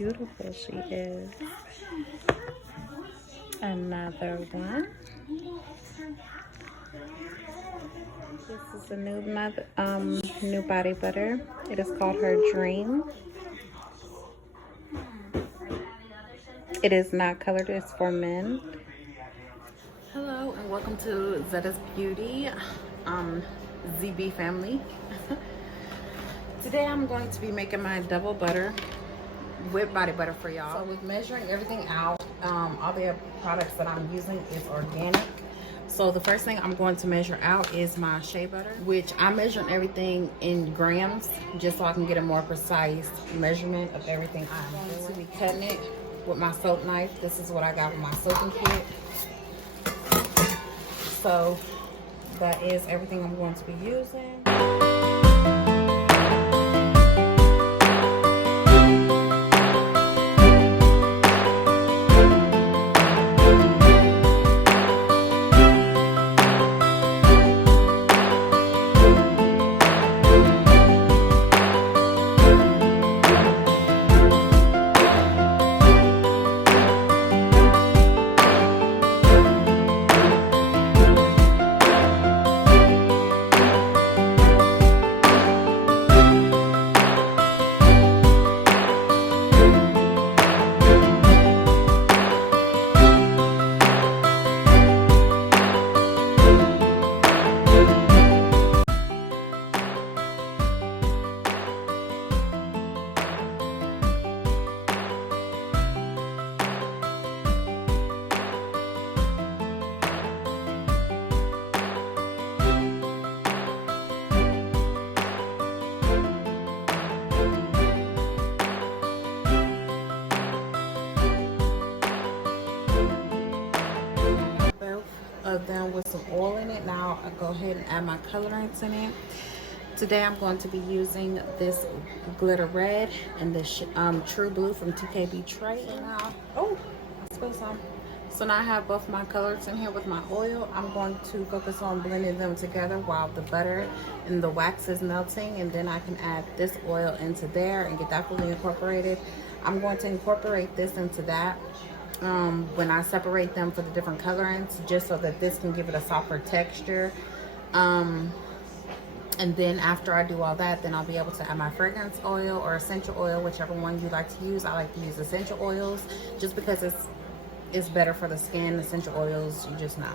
beautiful she is. Another one. This is a new body butter. It is called Her Dream. It is not colored, it's for men. Hello and welcome to Zetta's Beauty, ZB family. Today I'm going to be making my double butter with body butter for y'all. So with measuring everything out, all the products that I'm using is organic. So the first thing I'm going to measure out is my shea butter, which I'm measuring everything in grams just so I can get a more precise measurement of everything I'm going to be cutting it with my soap knife. This is what I got with my soaping kit. So that is everything I'm going to be using. Down with some oil in it. Now I go ahead and add my colorants in it. Today I'm going to be using this glitter red and this true blue from TKB Tray. And now, oh, I spilled some. So now I have both my colors in here with my oil. I'm going to focus on blending them together while the butter and the wax is melting, and then I can add this oil into there and get that fully incorporated. I'm going to incorporate this into that when I separate them for the different colorants, just so that this can give it a softer texture. And then after I do all that, then I'll be able to add my fragrance oil or essential oil, whichever one you like to use. I like to use essential oils just because it's better for the skin. Essential oils, you just know.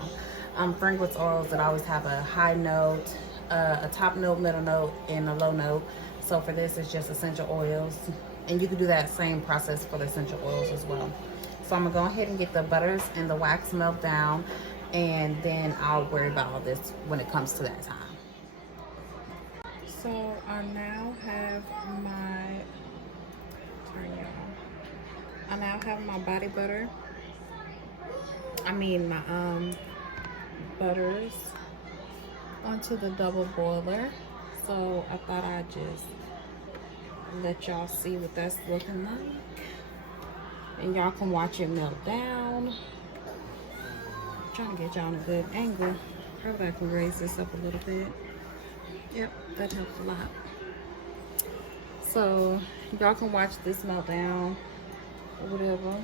Fragrance oils that always have a high note, a top note, middle note, and a low note. So for this, it's just essential oils. And you can do that same process for the essential oils as well. So I'm gonna go ahead and get the butters and the wax melt down, and then I'll worry about all this when it comes to that time. So I now have my body butter. I mean my butters onto the double boiler. So I thought I'd just let y'all see what that's looking like. And y'all can watch it melt down. I'm trying to get y'all on a good angle. Probably I can raise this up a little bit. Yep, that helps a lot. So y'all can watch this melt down or whatever.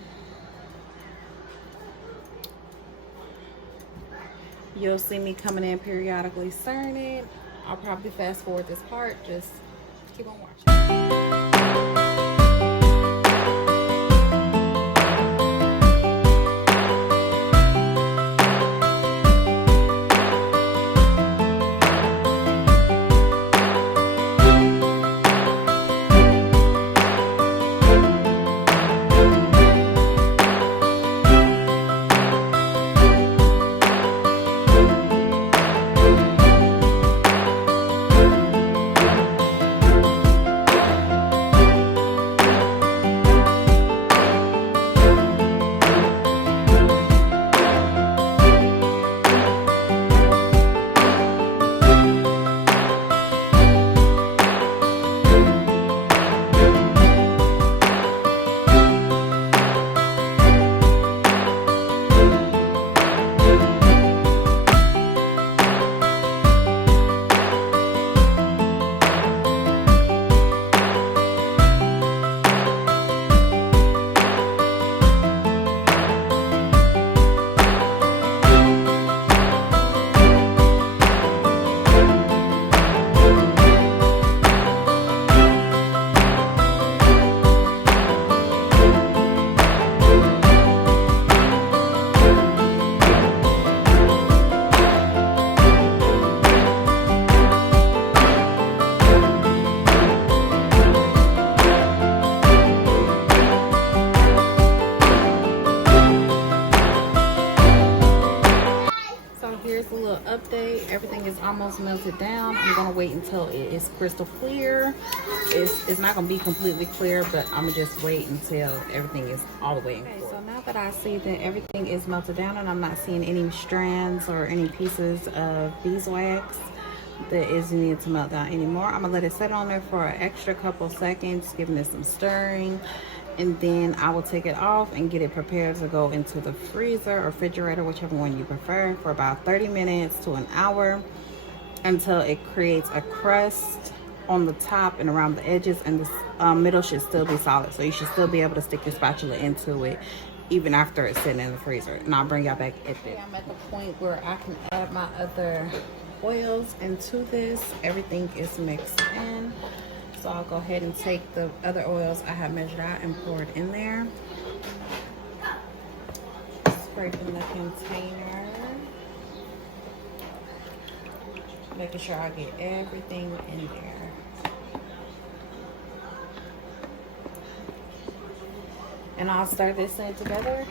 You'll see me coming in periodically stirring it. I'll probably fast forward this part. Just keep on watching. update. Everything is almost melted down. I'm gonna wait until it is crystal clear. It's not gonna be completely clear, but I'm gonna just wait until everything is all the way in. Okay, so now that I see that everything is melted down and I'm not seeing any strands or any pieces of beeswax that is needed to melt down anymore, I'm gonna let it sit on there for an extra couple seconds, giving it some stirring, and then I will take it off and get it prepared to go into the freezer or refrigerator, whichever one you prefer, for about 30 minutes to an hour until it creates a crust on the top and around the edges, and the middle should still be solid, so you should still be able to stick your spatula into it even after it's sitting in the freezer. And I'll bring y'all back at this. I'm at the point where I can add my other oils into this. Everything is mixed in, so I'll go ahead and take the other oils I have measured out and pour it in there. Scraping the container, making sure I get everything in there. And I'll stir this in together,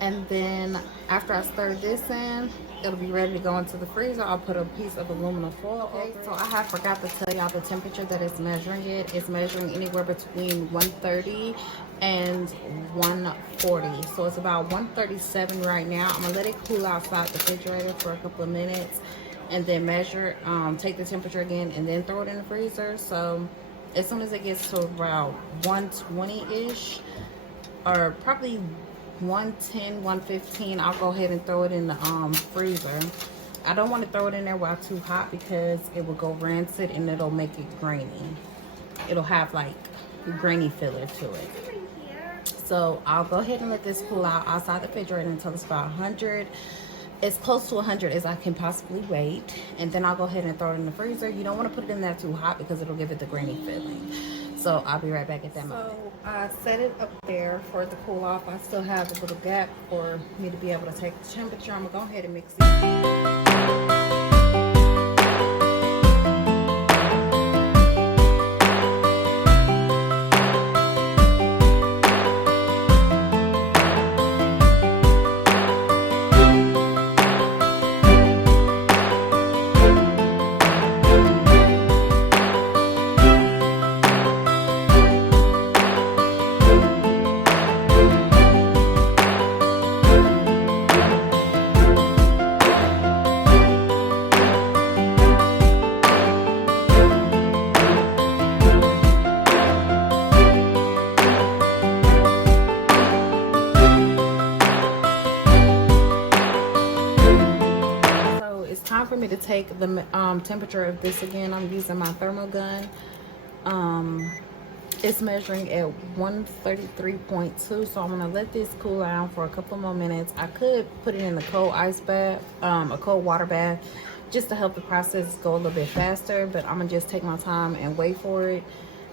and then after I stir this in, it'll be ready to go into the freezer. I'll put a piece of aluminum foil over it. So I have forgot to tell y'all the temperature that it's measuring it. It's measuring anywhere between 130 and 140. So it's about 137 right now. I'm gonna let it cool outside the refrigerator for a couple of minutes and then measure, take the temperature again, and then throw it in the freezer. So as soon as it gets to around 120-ish, or probably 110, 115, I'll go ahead and throw it in the freezer. I don't want to throw it in there while too hot because it will go rancid and it'll make it grainy. It'll have like grainy filler to it. So I'll go ahead and let this cool out outside the refrigerator until it's about 100, as close to 100 as I can possibly wait, and then I'll go ahead and throw it in the freezer. You don't want to put it in there too hot because it'll give it the grainy filling. So I'll be right back at that moment. So I set it up there for it to cool off. I still have a little gap for me to be able to take the temperature. I'm gonna go ahead and mix it. For me to take the temperature of this again. I'm using my thermal gun. It's measuring at 133.2, so I'm gonna let this cool down for a couple more minutes. I could put it in a cold ice bath, a cold water bath, just to help the process go a little bit faster, but I'm gonna just take my time and wait for it.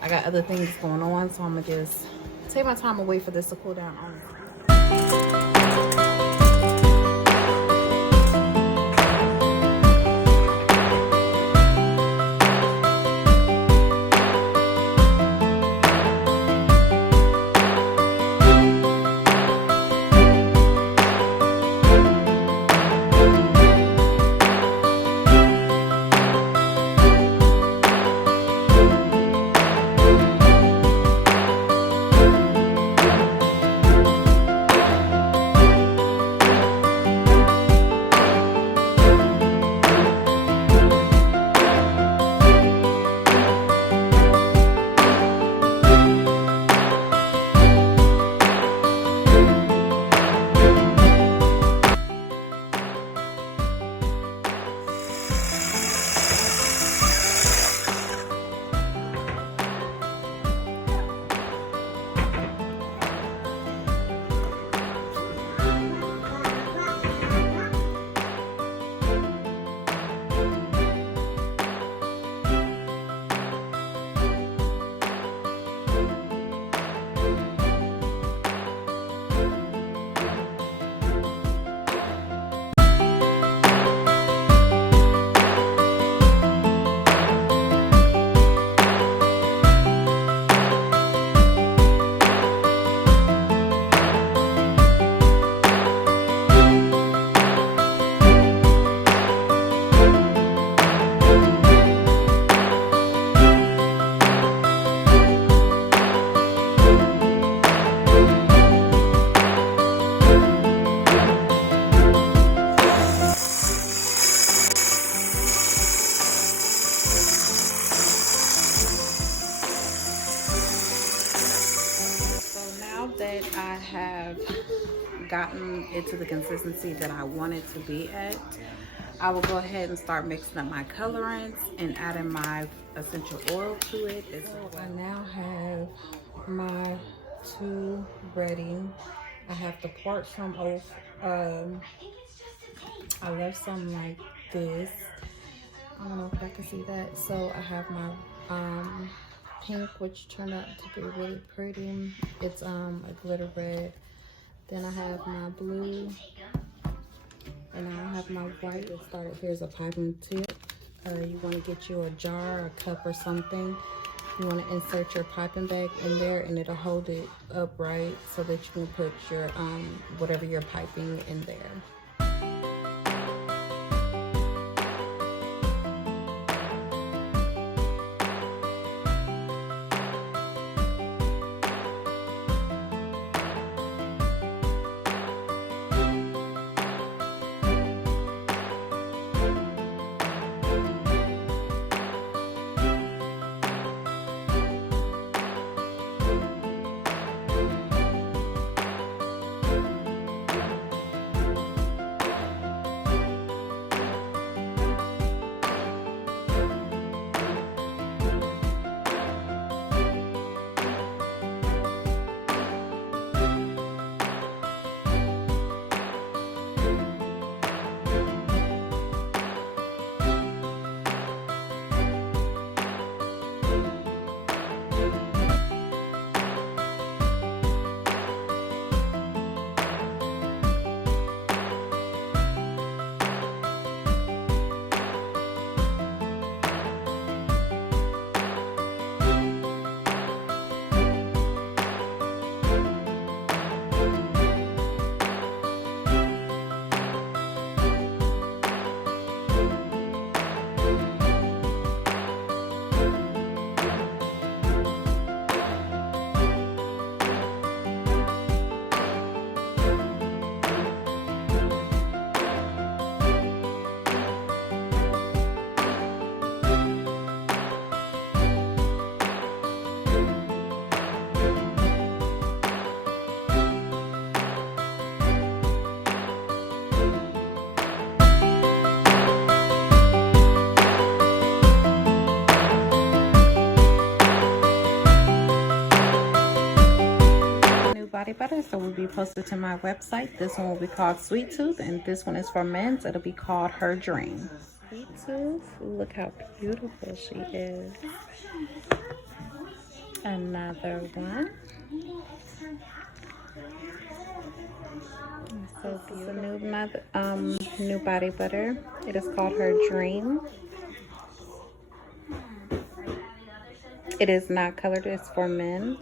I got other things going on, so I'm gonna just take my time and wait for this to cool down. have gotten it to the consistency that I want it to be at, I will go ahead and start mixing up my colorants and adding my essential oil to it as well. I now have my two ready. I have to part some off. I left some like this. I don't know if I can see that. So I have my pink, which turned out to be really pretty. It's a glitter red. Then I have my blue, and I have my white. It started. Here's a piping tip. You want to get you a jar, a cup, or something. You want to insert your piping bag in there, and it'll hold it upright so that you can put your whatever you're piping in there. Body butter, so will be posted to my website. This one will be called Sweet Tooth, and this one is for men's. It'll be called Her Dream. Sweet Tooth, look how beautiful she is. Another one. So this is a new body butter. It is called Her Dream. It is not colored, it's for men.